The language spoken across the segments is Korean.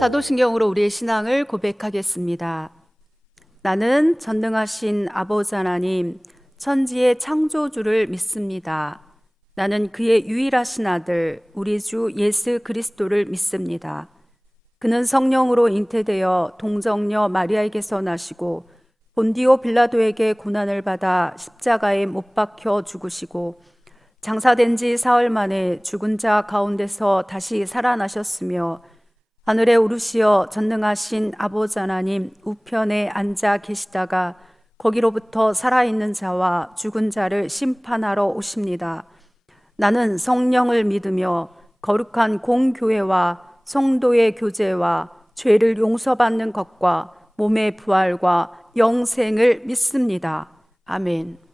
사도신경으로 우리의 신앙을 고백하겠습니다. 나는 전능하신 아버지 하나님, 천지의 창조주를 믿습니다. 나는 그의 유일하신 아들, 우리 주 예수 그리스도를 믿습니다. 그는 성령으로 잉태되어 동정녀 마리아에게서 나시고 본디오 빌라도에게 고난을 받아 십자가에 못 박혀 죽으시고 장사된 지 사흘 만에 죽은 자 가운데서 다시 살아나셨으며 하늘에 오르시어 전능하신 아버지 하나님 우편에 앉아 계시다가 거기로부터 살아있는 자와 죽은 자를 심판하러 오십니다. 나는 성령을 믿으며 거룩한 공교회와 성도의 교제와 죄를 용서받는 것과 몸의 부활과 영생을 믿습니다. 아멘.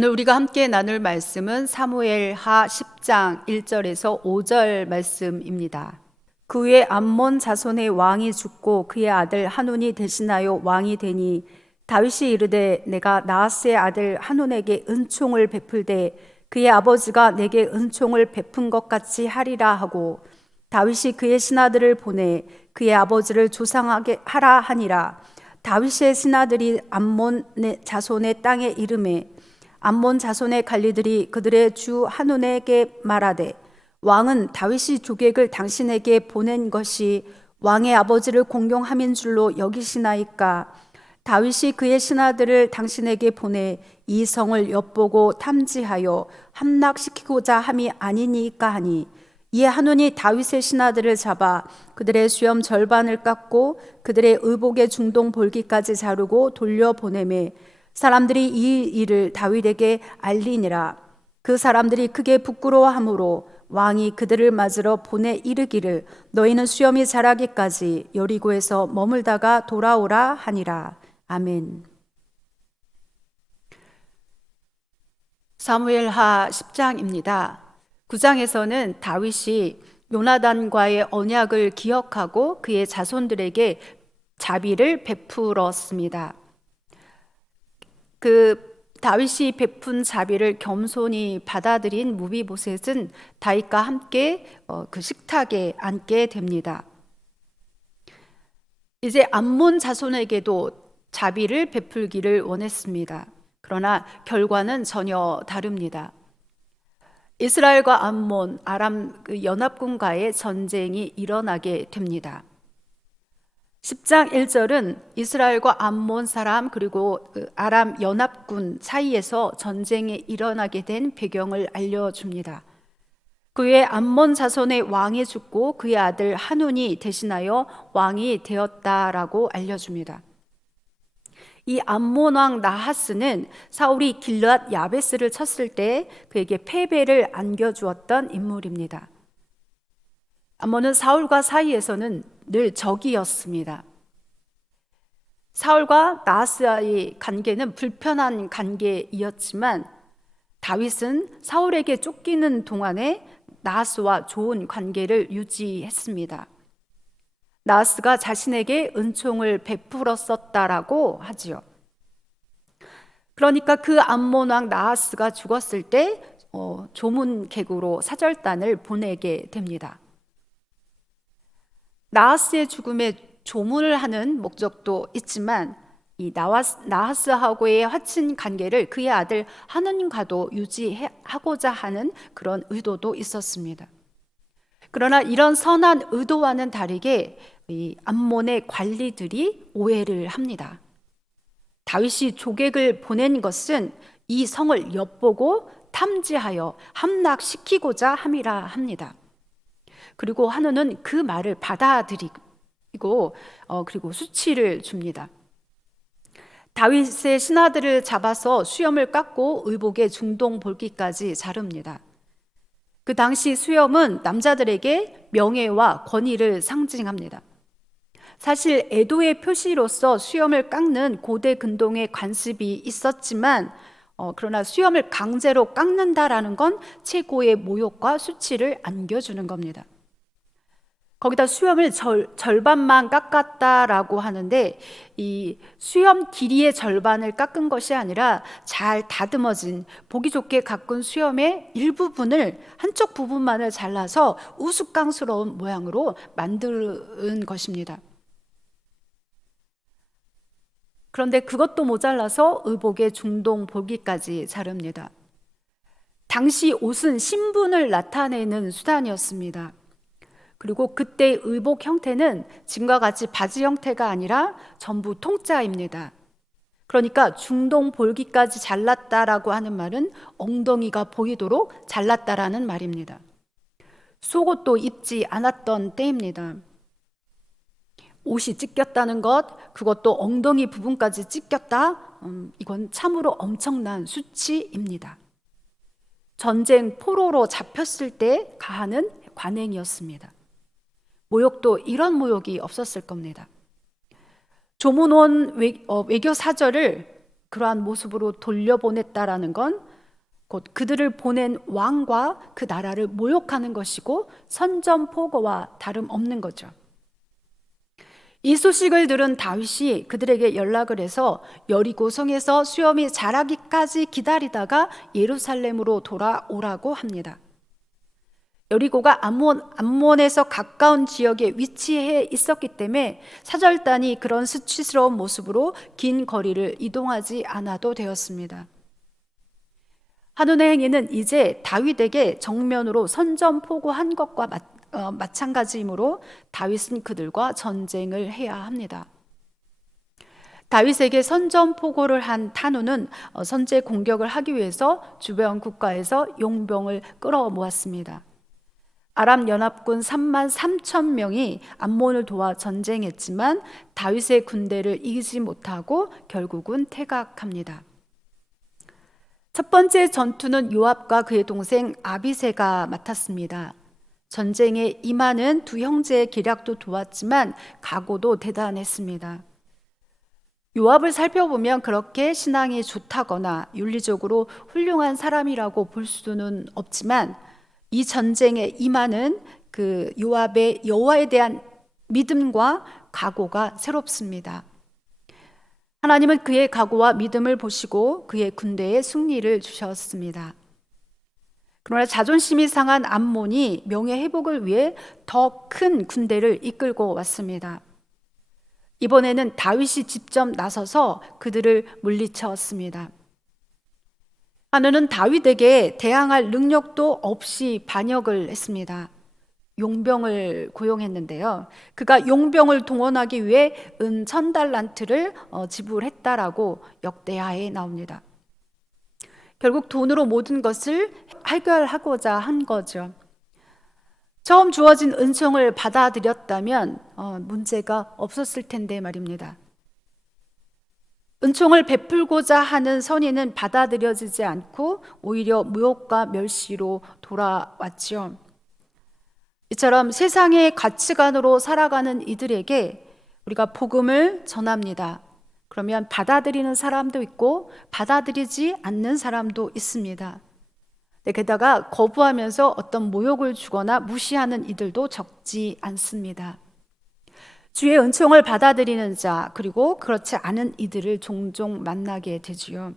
오늘 우리가 함께 나눌 말씀은 사무엘하 10장 1절에서 5절 말씀입니다. 그 후에 암몬 자손의 왕이 죽고 그의 아들 한운이 대신하여 왕이 되니 다윗이 이르되 내가 나하스의 아들 한운에게 은총을 베풀되 그의 아버지가 내게 은총을 베푼 것 같이 하리라 하고 다윗이 그의 신하들을 보내 그의 아버지를 조상하게 하라 하니라. 다윗의 신하들이 암몬 자손의 땅에 이르매 암몬 자손의 관리들이 그들의 주 한운에게 말하되 왕은 다윗이 조객을 당신에게 보낸 것이 왕의 아버지를 공경함인 줄로 여기시나이까? 다윗이 그의 신하들을 당신에게 보내 이 성을 엿보고 탐지하여 함락시키고자 함이 아니니까 하니 이에 한운이 다윗의 신하들을 잡아 그들의 수염 절반을 깎고 그들의 의복의 중동 볼기까지 자르고 돌려보내매 사람들이 이 일을 다윗에게 알리니라. 그 사람들이 크게 부끄러워하므로 왕이 그들을 맞으러 보내 이르기를 너희는 수염이 자라기까지 여리고에서 머물다가 돌아오라 하니라. 아멘. 사무엘하 10장입니다. 9장에서는 다윗이 요나단과의 언약을 기억하고 그의 자손들에게 자비를 베풀었습니다. 다윗이 베푼 자비를 겸손히 받아들인 무비보셋은 다윗과 함께 그 식탁에 앉게 됩니다. 이제 암몬 자손에게도 자비를 베풀기를 원했습니다. 그러나 결과는 전혀 다릅니다. 이스라엘과 암몬, 아람 연합군과의 전쟁이 일어나게 됩니다. 10장 1절은 이스라엘과 암몬 사람 그리고 아람 연합군 사이에서 전쟁이 일어나게 된 배경을 알려줍니다. 그의 암몬 자손의 왕이 죽고 그의 아들 한운이 대신하여 왕이 되었다라고 알려줍니다. 이 암몬 왕 나하스는 사울이 길르앗 야베스를 쳤을 때 그에게 패배를 안겨주었던 인물입니다. 암몬은 사울과 사이에서는 늘 적이었습니다. 사울과 나하스의 관계는 불편한 관계이었지만 다윗은 사울에게 쫓기는 동안에 나하스와 좋은 관계를 유지했습니다. 나하스가 자신에게 은총을 베풀었었다라고 하지요. 그러니까 그 암몬 왕 나하스가 죽었을 때 조문객으로 사절단을 보내게 됩니다. 나하스의 죽음에 조문을 하는 목적도 있지만 이 나하스하고의 화친 관계를 그의 아들 한운과도 유지하고자 하는 그런 의도도 있었습니다. 그러나 이런 선한 의도와는 다르게 이 암몬의 관리들이 오해를 합니다. 다윗이 조객을 보낸 것은 이 성을 엿보고 탐지하여 함락시키고자 함이라 합니다. 그리고 한우는 그 말을 받아들이고 그리고 수치를 줍니다. 다윗의 신하들을 잡아서 수염을 깎고 의복의 중동 볼기까지 자릅니다. 그 당시 수염은 남자들에게 명예와 권위를 상징합니다. 사실 애도의 표시로서 수염을 깎는 고대 근동의 관습이 있었지만 그러나 수염을 강제로 깎는다라는 건 최고의 모욕과 수치를 안겨주는 겁니다. 거기다 수염을 절반만 깎았다라고 하는데 이 수염 길이의 절반을 깎은 것이 아니라 잘 다듬어진 보기 좋게 가꾼 수염의 일부분을 한쪽 부분만을 잘라서 우스꽝스러운 모양으로 만든 것입니다. 그런데 그것도 모자라서 의복의 중동 볼기까지 자릅니다. 당시 옷은 신분을 나타내는 수단이었습니다. 그리고 그때 의복 형태는 지금과 같이 바지 형태가 아니라 전부 통짜입니다. 그러니까 중동 볼기까지 잘랐다라고 하는 말은 엉덩이가 보이도록 잘랐다라는 말입니다. 속옷도 입지 않았던 때입니다. 옷이 찢겼다는 것, 그것도 엉덩이 부분까지 찢겼다? 이건 참으로 엄청난 수치입니다. 전쟁 포로로 잡혔을 때 가하는 관행이었습니다. 모욕도 이런 모욕이 없었을 겁니다. 조문온 외교 사절을 그러한 모습으로 돌려보냈다라는 건 곧 그들을 보낸 왕과 그 나라를 모욕하는 것이고 선전포고와 다름없는 거죠. 이 소식을 들은 다윗이 그들에게 연락을 해서 여리고 성에서 수염이 자라기까지 기다리다가 예루살렘으로 돌아오라고 합니다. 여리고가 암몬에서 가까운 지역에 위치해 있었기 때문에 사절단이 그런 수치스러운 모습으로 긴 거리를 이동하지 않아도 되었습니다. 한운의 행위는 이제 다윗에게 정면으로 선전포고한 것과 마찬가지이므로 다윗은 그들과 전쟁을 해야 합니다. 다윗에게 선전포고를 한 한운은 선제 공격을 하기 위해서 주변 국가에서 용병을 끌어모았습니다. 아람 연합군 3만 3천 명이 암몬을 도와 전쟁했지만 다윗의 군대를 이기지 못하고 결국은 퇴각합니다. 첫 번째 전투는 요압과 그의 동생 아비새가 맡았습니다. 전쟁에 임하는 두 형제의 계략도 도왔지만 각오도 대단했습니다. 요압을 살펴보면 그렇게 신앙이 좋다거나 윤리적으로 훌륭한 사람이라고 볼 수는 없지만 이 전쟁에 임하는 그 요압의 여호와에 대한 믿음과 각오가 새롭습니다. 하나님은 그의 각오와 믿음을 보시고 그의 군대에 승리를 주셨습니다. 그러나 자존심이 상한 암몬이 명예 회복을 위해 더 큰 군대를 이끌고 왔습니다. 이번에는 다윗이 직접 나서서 그들을 물리쳤습니다. 하나는 다윗에게 대항할 능력도 없이 반역을 했습니다. 용병을 고용했는데요. 그가 용병을 동원하기 위해 은 1000달란트를 지불했다라고 역대하에 나옵니다. 결국 돈으로 모든 것을 해결하고자 한 거죠. 처음 주어진 은총을 받아들였다면 문제가 없었을 텐데 말입니다. 은총을 베풀고자 하는 선의는 받아들여지지 않고 오히려 무욕과 멸시로 돌아왔죠. 이처럼 세상의 가치관으로 살아가는 이들에게 우리가 복음을 전합니다. 그러면 받아들이는 사람도 있고 받아들이지 않는 사람도 있습니다. 게다가 거부하면서 어떤 모욕을 주거나 무시하는 이들도 적지 않습니다. 주의 은총을 받아들이는 자 그리고 그렇지 않은 이들을 종종 만나게 되지요.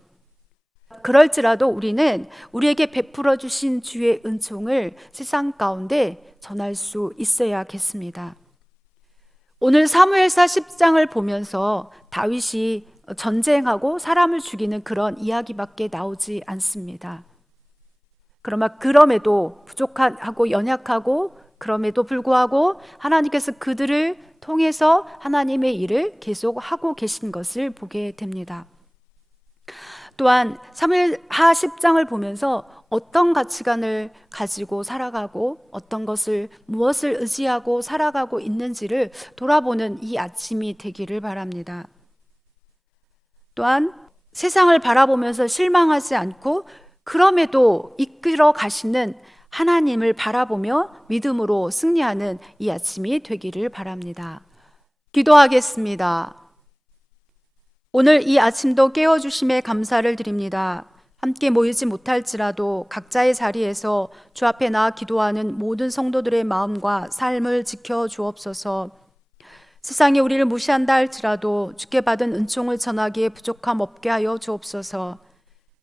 그럴지라도 우리는 우리에게 베풀어 주신 주의 은총을 세상 가운데 전할 수 있어야겠습니다. 오늘 사무엘사 10장을 보면서 다윗이 전쟁하고 사람을 죽이는 그런 이야기밖에 나오지 않습니다. 그러나 그럼에도 부족하고 연약하고 그럼에도 불구하고 하나님께서 그들을 통해서 하나님의 일을 계속하고 계신 것을 보게 됩니다. 또한 사무엘하 10장을 보면서 어떤 가치관을 가지고 살아가고 어떤 것을 무엇을 의지하고 살아가고 있는지를 돌아보는 이 아침이 되기를 바랍니다. 또한 세상을 바라보면서 실망하지 않고 그럼에도 이끌어 가시는 하나님을 바라보며 믿음으로 승리하는 이 아침이 되기를 바랍니다. 기도하겠습니다. 오늘 이 아침도 깨워주심에 감사를 드립니다. 함께 모이지 못할지라도 각자의 자리에서 주 앞에 나아 기도하는 모든 성도들의 마음과 삶을 지켜 주옵소서. 세상이 우리를 무시한다 할지라도 주께 받은 은총을 전하기에 부족함 없게 하여 주옵소서.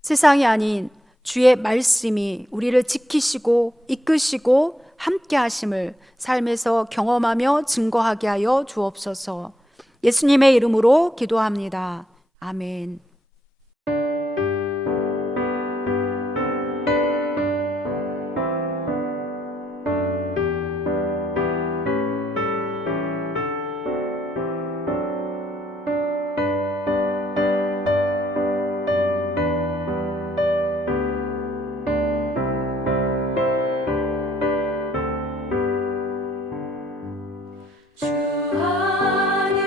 세상이 아닌 주의 말씀이 우리를 지키시고 이끄시고 함께 하심을 삶에서 경험하며 증거하게 하여 주옵소서. 예수님의 이름으로 기도합니다. 아멘. 주 안에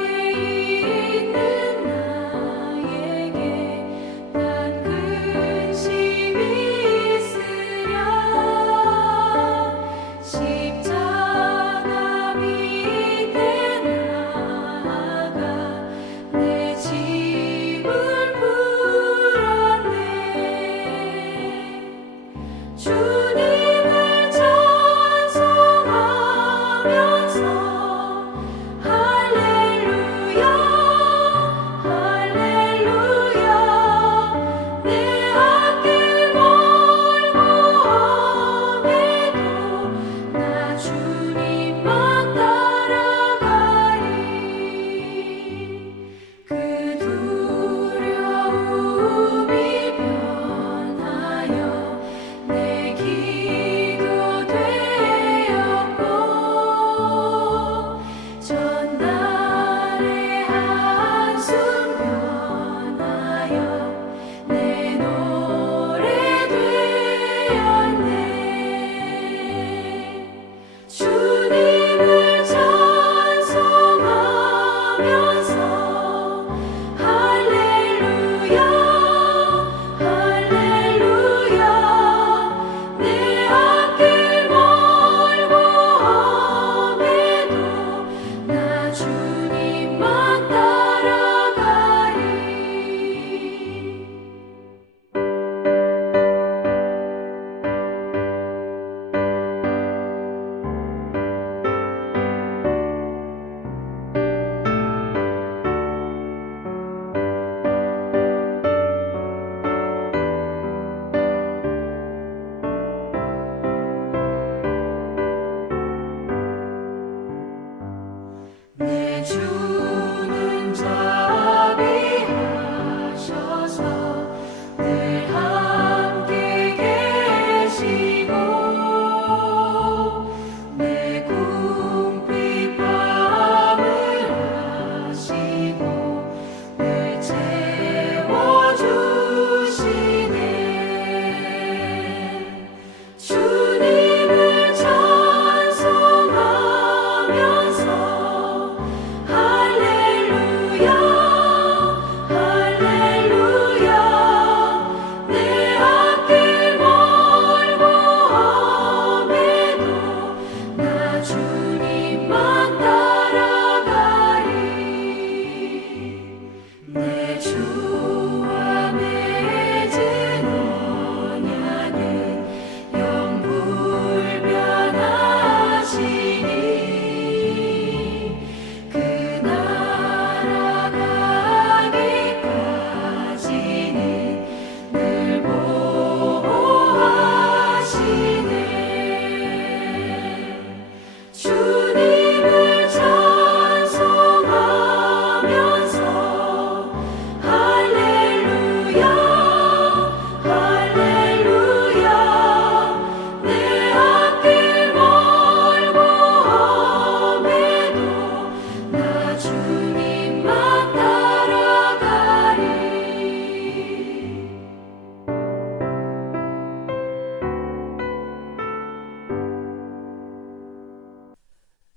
있는 나에게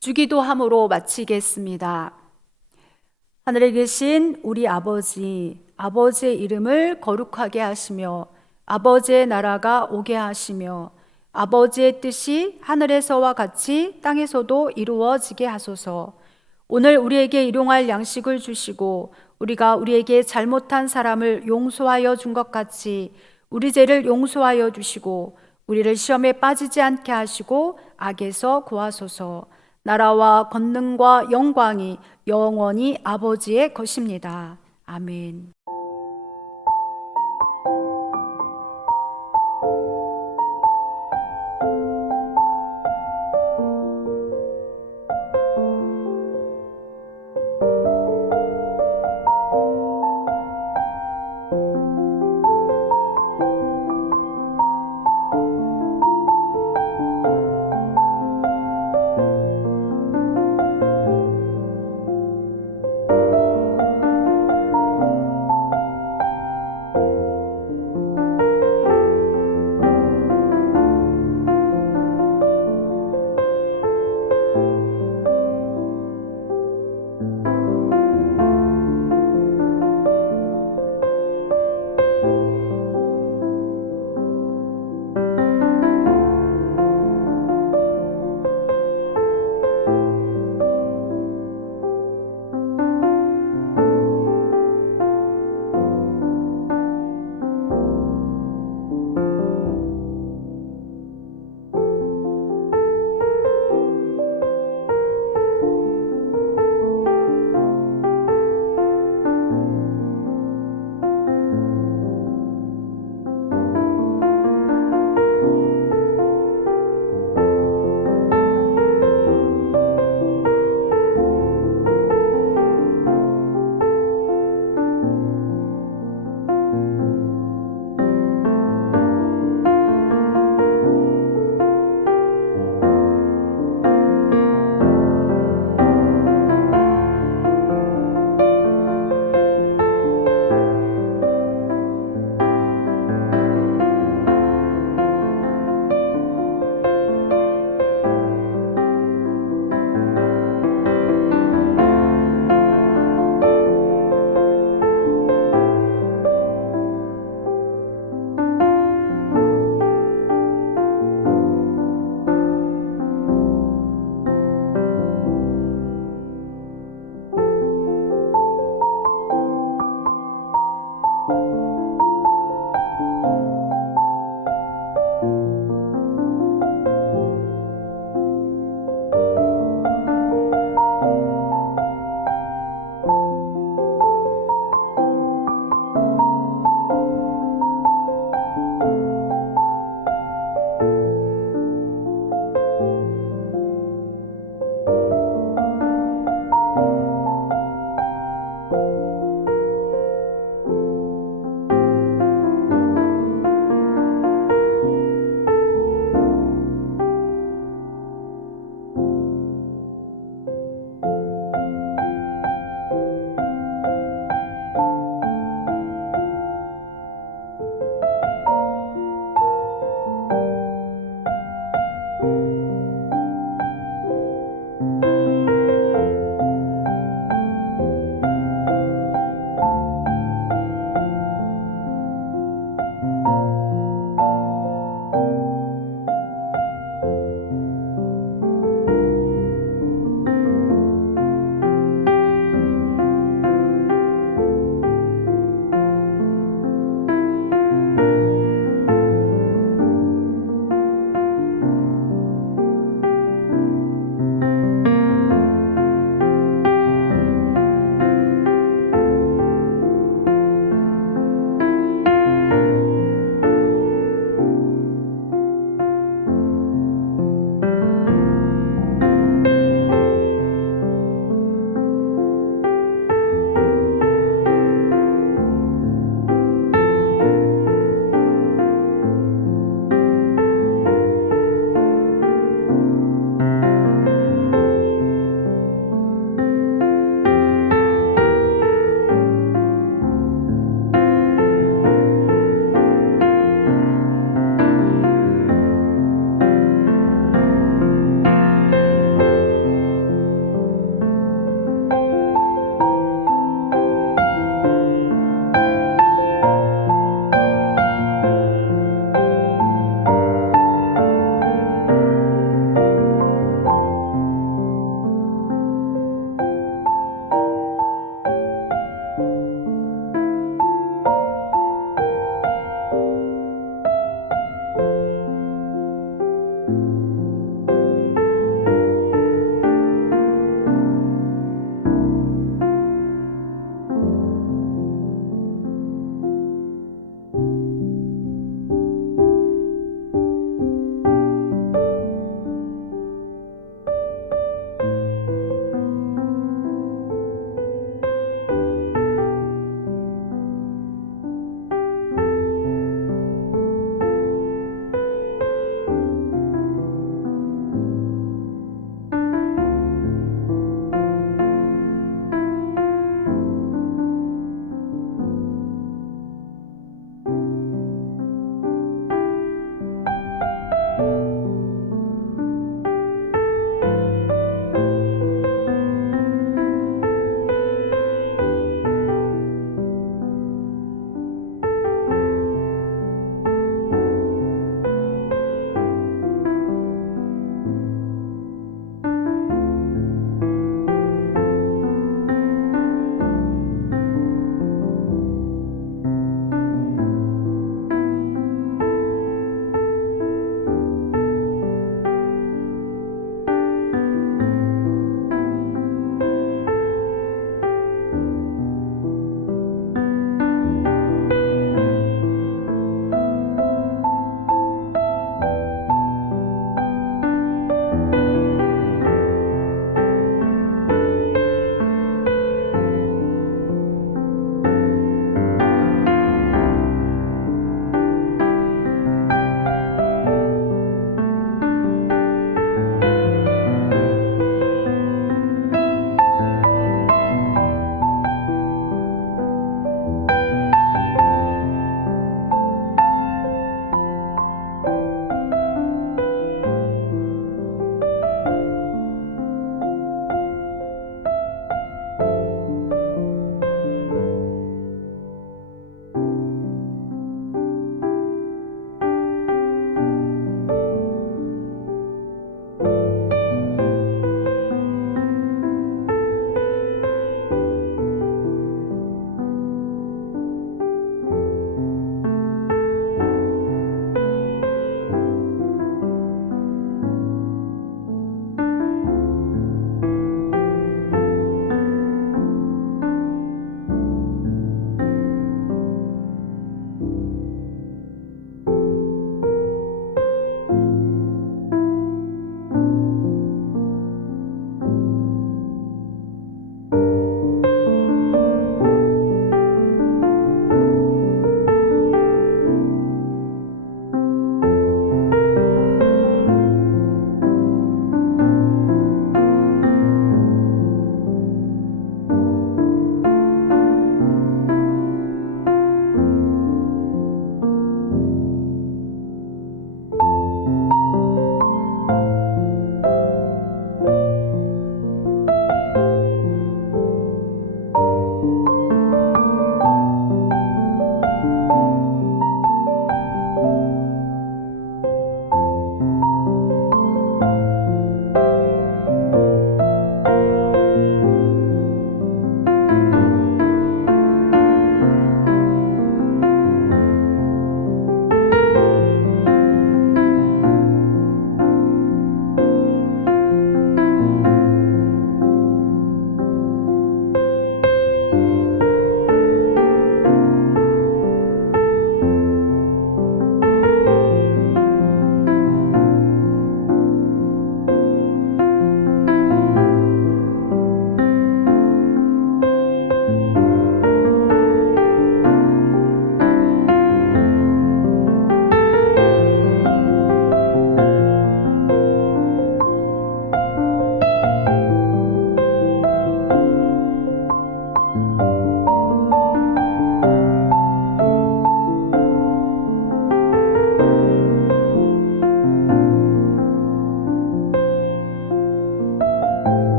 주기도함으로 마치겠습니다. 하늘에 계신 우리 아버지, 아버지의 이름을 거룩하게 하시며 아버지의 나라가 오게 하시며 아버지의 뜻이 하늘에서와 같이 땅에서도 이루어지게 하소서. 오늘 우리에게 일용할 양식을 주시고 우리가 우리에게 잘못한 사람을 용서하여 준 것 같이 우리 죄를 용서하여 주시고 우리를 시험에 빠지지 않게 하시고 악에서 구하소서. 나라와 권능과 영광이 영원히 아버지의 것입니다. 아멘.